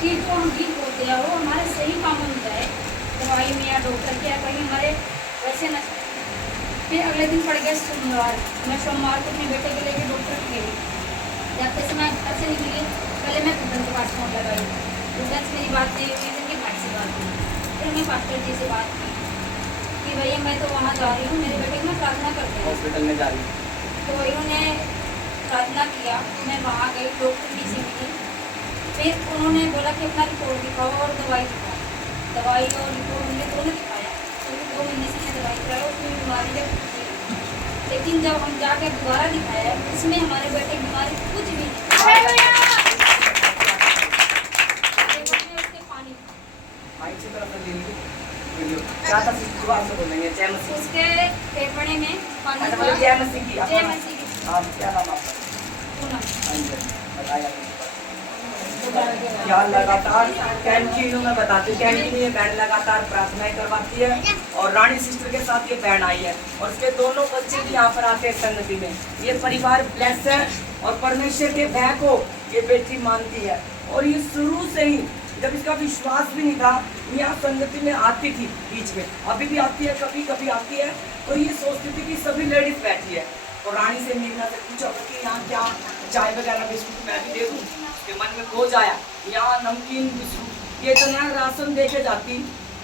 कि जो हम ठीक होते हैं वो हमारे सही काम होता है, दवाई में या डॉक्टर के या कहीं हमारे वैसे न। फिर अगले दिन पड़ गया सोमवार, मैं सोमवार को अपने बेटे के लेके डॉक्टर के गई। जाते समय घर से निकली, पहले मैं खुदन के पास फोन लगाई, खुदन से मेरी बात नहीं हुई, उनके भाई से बात हुई। फिर हमने पास्टर जी से बात की कि भैया मैं तो वहाँ जा रही हूँ, मेरे बेटे की मैं प्रार्थना करती हूँ, हॉस्पिटल में जा रही हूँ। तो इन्होंने प्रार्थना किया, मैं वहाँ गई, डॉक्टर भी से मिली। फिर उन्होंने बोला कि अपना रिपोर्ट दिखाओ और दवाई दिखाओ। दवाई और रिपोर्ट हमने दोनों दिखाया, क्योंकि 2 महीने से मैं दवाई कराई, उसमें बीमारी जब थी। लेकिन जब हम जाकर दोबारा दिखाया, इसमें हमारे बेटे की बीमारी कुछ भी नहीं। उसके पानी उसके फेफड़े में पानी, जय मसीह की। जय मसीह की। क्या नाम आपका? पूनम। यहाँ लगातार कैंटीनों में बताते, कैंटीन में बहन लगातार प्रार्थनाएं करवाती है और रानी सिस्टर के साथ ये बहन आई है और उसके दोनों बच्चे भी यहाँ पर आते हैं संगति में। ये परिवार ब्लेस है और परमेश्वर के भय को ये बेटी मानती है। और ये शुरू से ही जब इसका विश्वास भी नहीं था, यहाँ संगति में आती थी, बीच में अभी भी आती है, कभी कभी आती है। तो ये सोचती थी कि सभी लेडीज बैठी है, तो रानी से मेघना से पूछा कि यहाँ क्या चाय वगैरह बिस्कुट मैं भी दे दूँ। उसके मन में खोज आया, यहाँ नमकीन बिस्कुट ये तो यहाँ राशन दे के जाती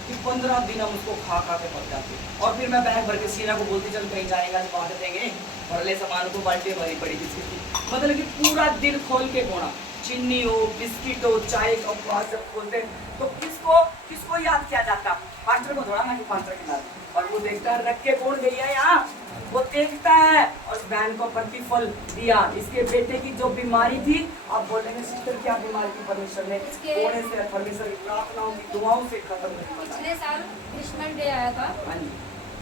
कि 15 दिन हम उसको खा खा के पक जाते। और फिर मैं बैग भर के सीना को बोलती चल कहीं जाएगा तो बांट देंगे, भरले सामान को बाल्टी भरी पड़ी थी। मतलब कि पूरा दिल खोल के घोड़ा, चीनी हो, बिस्किट हो, चाय का उपवास जब खोलते तो किसको किसको याद किया जाता? पास्टर को थोड़ा ना कि पास्टर के नाम, और वो देखता है रख के कौन गई है यहाँ, वो देखता है और बहन को प्रतिफल दिया। इसके बेटे की जो बीमारी थी, आप बोलेंगे सिस्टर क्या बीमारी थी, परमेश्वर ने थोड़े से परमेश्वर की प्रार्थनाओं की दुआओं से खत्म नहीं। पिछले साल क्रिसमस डे आया था,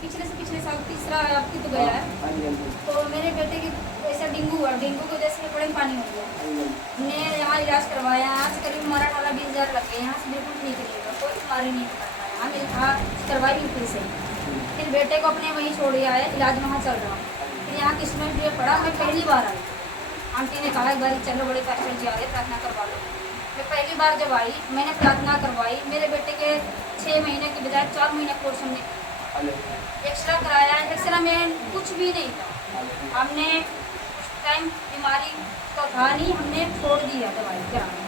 पिछले साल तीसरा आपकी तो गया है। तो मेरे बेटे की ऐसा डेंगू हुआ, डेंगू की वजह से बड़े पानी हो गया। हमने यहाँ इलाज करवाया, यहाँ से करीब हमारा 18-20 हज़ार लग गए। यहाँ से बिल्कुल ठीक नहीं हुआ, कोई बीमारी नहीं करता है। हम यहाँ करवाई फिर से, फिर बेटे को अपने वहीं छोड़ आए, इलाज वहाँ चल रहा। फिर यहाँ क्रिसमस डे पड़ा, मैं पहली बार आई। आंटी ने कहा एक बार चलो बड़े पास्टर जी आ रहे, प्रार्थना करवा लो। मैं पहली बार जब आई, मैंने प्रार्थना करवाई। मेरे बेटे के 6 महीने के बजाय 4 महीने कोर्स हमने एक्सरा कराया। एक्सरा में कुछ भी नहीं था। हमने उस टाइम बीमारी तो था नहीं, हमने छोड़ दिया दवाई कराना।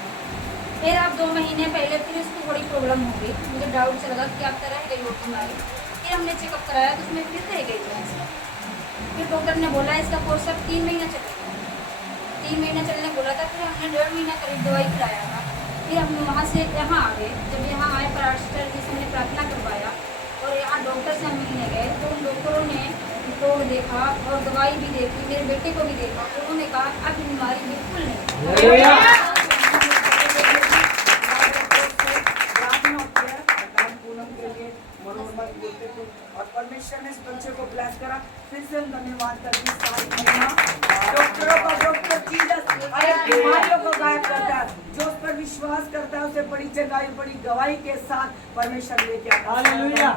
फिर अब 2 महीने पहले फिर उसको थोड़ी प्रॉब्लम हो गई, मुझे डाउट से लगा कि आप तरह गई हो बीमारी। फिर हमने चेकअप कराया तो उसमें फिर रह गई थी। फिर डॉक्टर ने बोला इसका कोर्स अब 3 महीना चलेगा। 3 महीना चलने बोला था। फिर हमने 1.5 महीना करीब दवाई खिलाया था। फिर हम वहाँ से यहाँ आ गए। जब यहाँ आए पास्टर जी से हमने प्रार्थना करवाया और यहाँ डॉक्टर से हम मिलने गए, तो उन डॉक्टरों ने रिपोर्ट देखा और दवाई भी देखी, मेरे बेटे को भी देखा। तो उन्होंने कहा अब बीमारी बिल्कुल नहीं। और परमेश्वर ने इस बच्चे को ब्लेस करा। फिर से हम धन्यवाद करते हैं। डॉक्टरों का डॉक्टर जीसस बीमारियों को गायब करता है। जो उस पर विश्वास करता है उसे बड़ी जगह, बड़ी गवाही के साथ परमेश्वर लेके आता है। Hallelujah,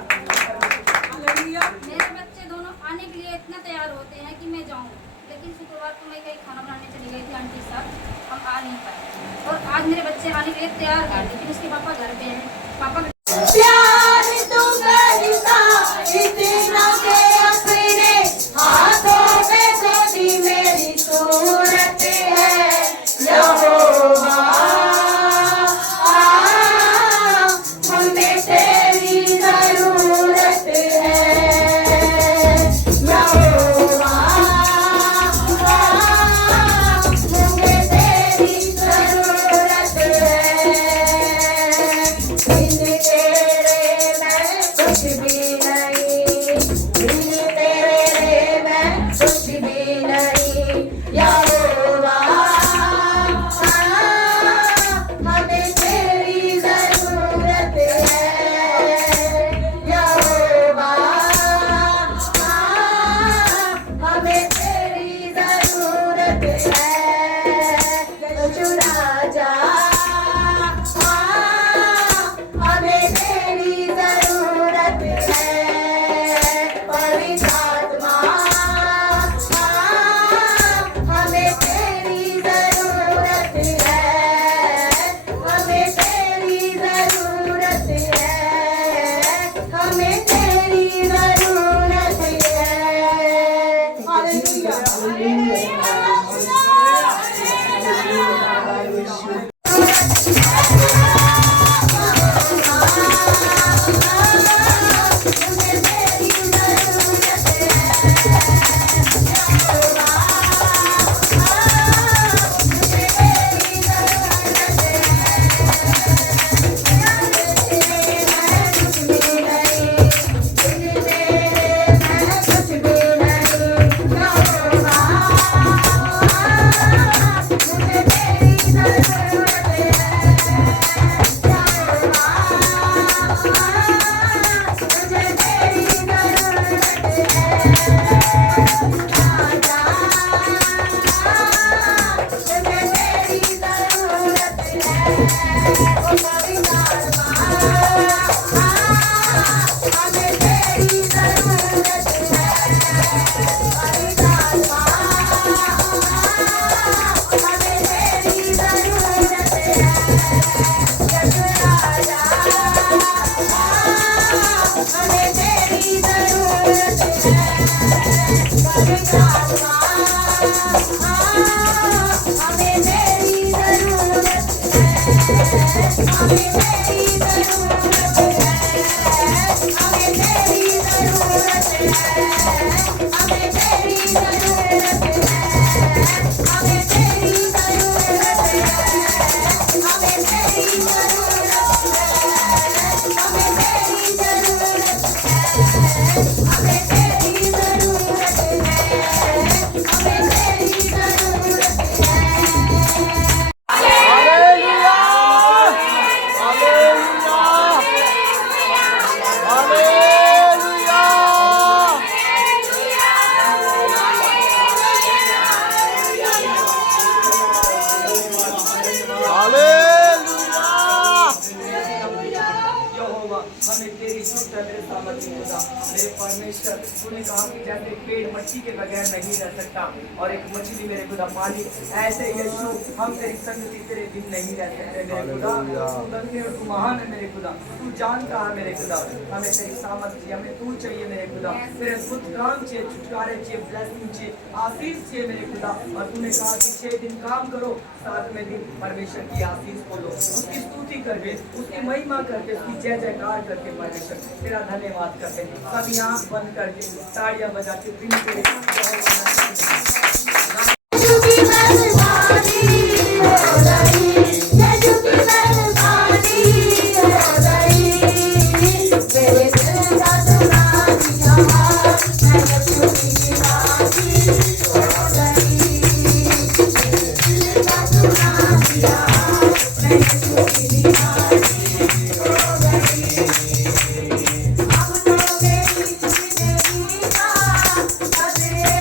hallelujah. मेरे बच्चे दोनों आने के लिए इतना तैयार होते हैं कि मैं जाऊँ, लेकिन शुक्रवार को मैं कहीं खाना बनाने चली गई थी आंटी साहब, हम आ नहीं पाए। और आज मेरे बच्चे आने के लिए तैयार हैं, लेकिन उसके पापा घर पे हैं। पापा प्यार तो करता इतना के अपने हाथों में गोदी मेरी सूरत है यहोवा। हमें तेरी जरूरत है यहोवा। हमें तेरी जरूरत है। कुछ भी नहीं, तेरे मैं कुछ भी नहीं यहोवा। हमें तेरी जरूरत है यहोवा। हमें तेरी जरूरत है। जो राजा हमें तेरी जरूरत है। पवित्र आत्मा हमें तेरी जरूरत है, हमें तेरी जरूरत है, हमें तेरी जरूरत है, हमें तेरी जरूरत है, हमें तेरी जरूरत है, हमें तेरी जरूरत है, हमें तेरी जरूरत है, हमें तेरी जरूरत है, हमें तेरी जरूरत है। यहोवा, हमें तेरी स्तुति तेरे सामर्थ्य खुदा। हे परमेश्वर, तूने कहा कि जैसे पेड़ मट्टी के बगैर नहीं रह सकता और एक मछली मेरे खुदा पानी, ऐसे यीशु हम तेरी संगति तेरे दिन नहीं रह सकते मेरे खुदा। तू धन्य और तू महान है मेरे खुदा, तू जानता है मेरे खुदा। हमें तेरी सामर्थ्य, हमें तू चाहिए मेरे खुदा। तेरे अद्भुत काम चाहिए, छुटकारे चाहिए, ब्लेसिंग चाहिए, आशीष चाहिए मेरे खुदा। और तूने कहा कि 6 दिन काम करो, 7वें दिन परमेश्वर की आशीष बोलो, उसकी स्तुति करके, उसकी महिमा करके, उसकी जय जयकार करके परमेश्वर तेरा धन्यवाद करते हैं। सब आँख बंद करके ताड़ियां बजा के बिन तेरे अब तो मेरी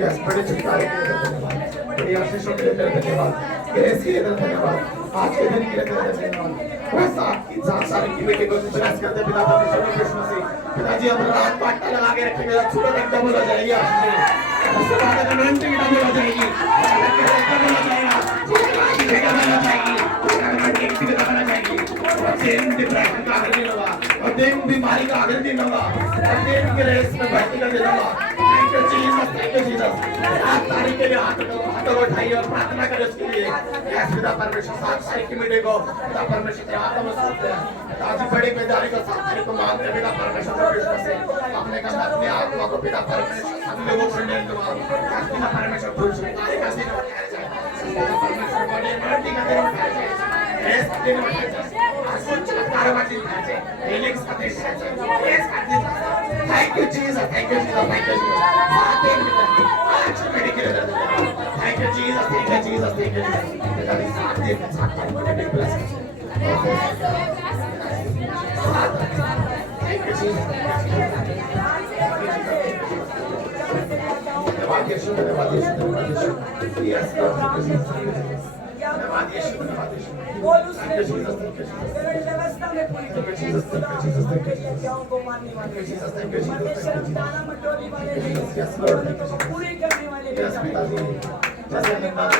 Yes, बड़े छुटकारे के लिए धन्यवाद, बड़ी आशीषों के लिए धन्यवाद, ग्रेस के लिए धन्यवाद, आज के दिन के लिए धन्यवाद। बस आपकी सारी की बेटी को ब्लेस करते पिता परमेश्वर के कृष्ण से पिताजी हम रात पाटा लगा के रखेंगे, सुबह तक डबल हो जाएगी आशीष, सुबह तक अनंती डबल हो जाएगी, डबल हो जाएगा, डबल हो जाएगी, डबल हो जाएगी, और दिन डिप्रेशन का आखिरी दिन होगा, और दिन बीमारी का आखिरी दिन होगा, और दिन ग्रेस में भक्ति का दिन होगा। Thank you Jesus, thank you Jesus। आज तारीख के लिए हाथों को उठाइए और प्रार्थना करें उसके लिए। यस पिता परमेश्वर 7 तारीख की मीटिंग को पिता परमेश्वर तेरे हाथों में सौंपते हैं। आज बड़ी बेदारी को 7 तारीख को मांगते हैं पिता परमेश्वर कृष्ण से अपने का अपने आत्मा को पिता परमेश्वर सभी लोगों को सुनने के बाद यस पिता परमेश्वर खुश तारीख का दिन उठाया जाए, पिता परमेश्वर बड़ी मर्दी का दिन उठाया जाए, यस दिन उठाया जाए, आज कुछ चमत्कारों का दिन उठाया जाए, हीलिंग्स का दिन उठाया जाए, यस का दिन। Thank you Jesus, thank you Jesus, thank you Jesus। आज मेरे के लिए thank you Jesus, thank you Jesus, thank you Jesus। पिता दी 7 दिन 7 तारीख को मेरे ब्लेस thank you Jesus, धन्यवाद यीशु, धन्यवाद यीशु, धन्यवाद यीशु। Yes Lord, thank you Jesus, धन्यवाद यीशु, धन्यवाद यीशु। Thank you Jesus, thank you Jesus, thank you Jesus, thank you Jesus, thank you Jesus, thank you Jesus, thank you Jesus, yes Lord, thank you Jesus, yes पिताजी, जैसे धन्यवाद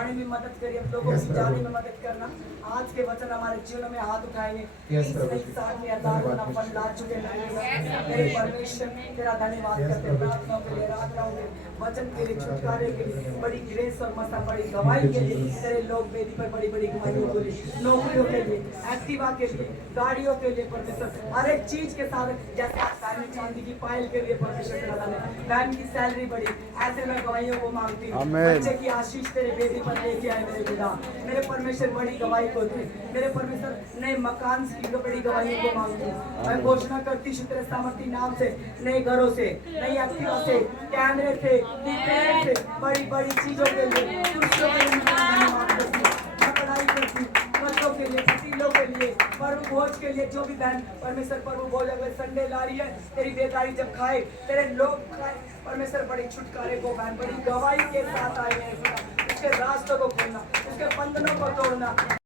आने में मदद करिए, लोगों Yes, की प्रभु। जाने में मदद करना। आज के वचन हमारे जीवन में हाथ उठाएंगे। Yes, इस प्रभु नई जी। साल में अल्लाह धन्यवाद अपना फल ला चुके हैं। Yes, मेरे परमेश्वर तेरा धन्यवाद Yes, करते हैं, प्रभु। प्रार्थनाओं के लिए, आराधनाओं के लिए, वचन के लिए, छुटकारे के लिए, बड़ी ग्रेस और मसा, बड़ी गवाही के लिए, तेरे लोग वेदी पर बड़ी बड़ी गवाहियों के लिए, नौकरियों के लिए, एक्टिवा के लिए, गाड़ियों के लिए परमेश्वर, हर एक चीज के साथ, जैसे आज बहन ने चांदी की पायल के लिए परमेश्वर तेरा धन्यवाद, बहन की सैलरी बढ़ी, ऐसे मैं गवाहियों को मांगती हूँ। बच्चे की आशीष तेरे वेदी पर लेके आए मेरे पिता, मेरे परमेश्वर बड़ी गवाही को दे, मेरे परमेश्वर नए मकान की बड़ी गवाहियों को मांगती हूँ। मैं घोषणा करती हूँ तेरे सामर्थी नाम से, नए घरों से, नई एक्टिवा से, कैमरे से, डिपेंड से, बड़ी बड़ी चीजों के लिए, कुर्सियों के लिए मैं धन्यवाद करती हूँ। मैं पढ़ाई करती हूँ, बच्चों के लिए, वकीलों के लिए, पर्व भोज के लिए, जो भी बहन परमेश्वर पर्व भोज अगर संडे ला रही है, तेरी बेकारी जब खाए, तेरे लोग खाए, परमेश्वर बड़ी छुटकारे को बहन बड़ी गवाही के साथ आए हैं, उसके रास्तों को खोलना, उसके बंधनों को तोड़ना।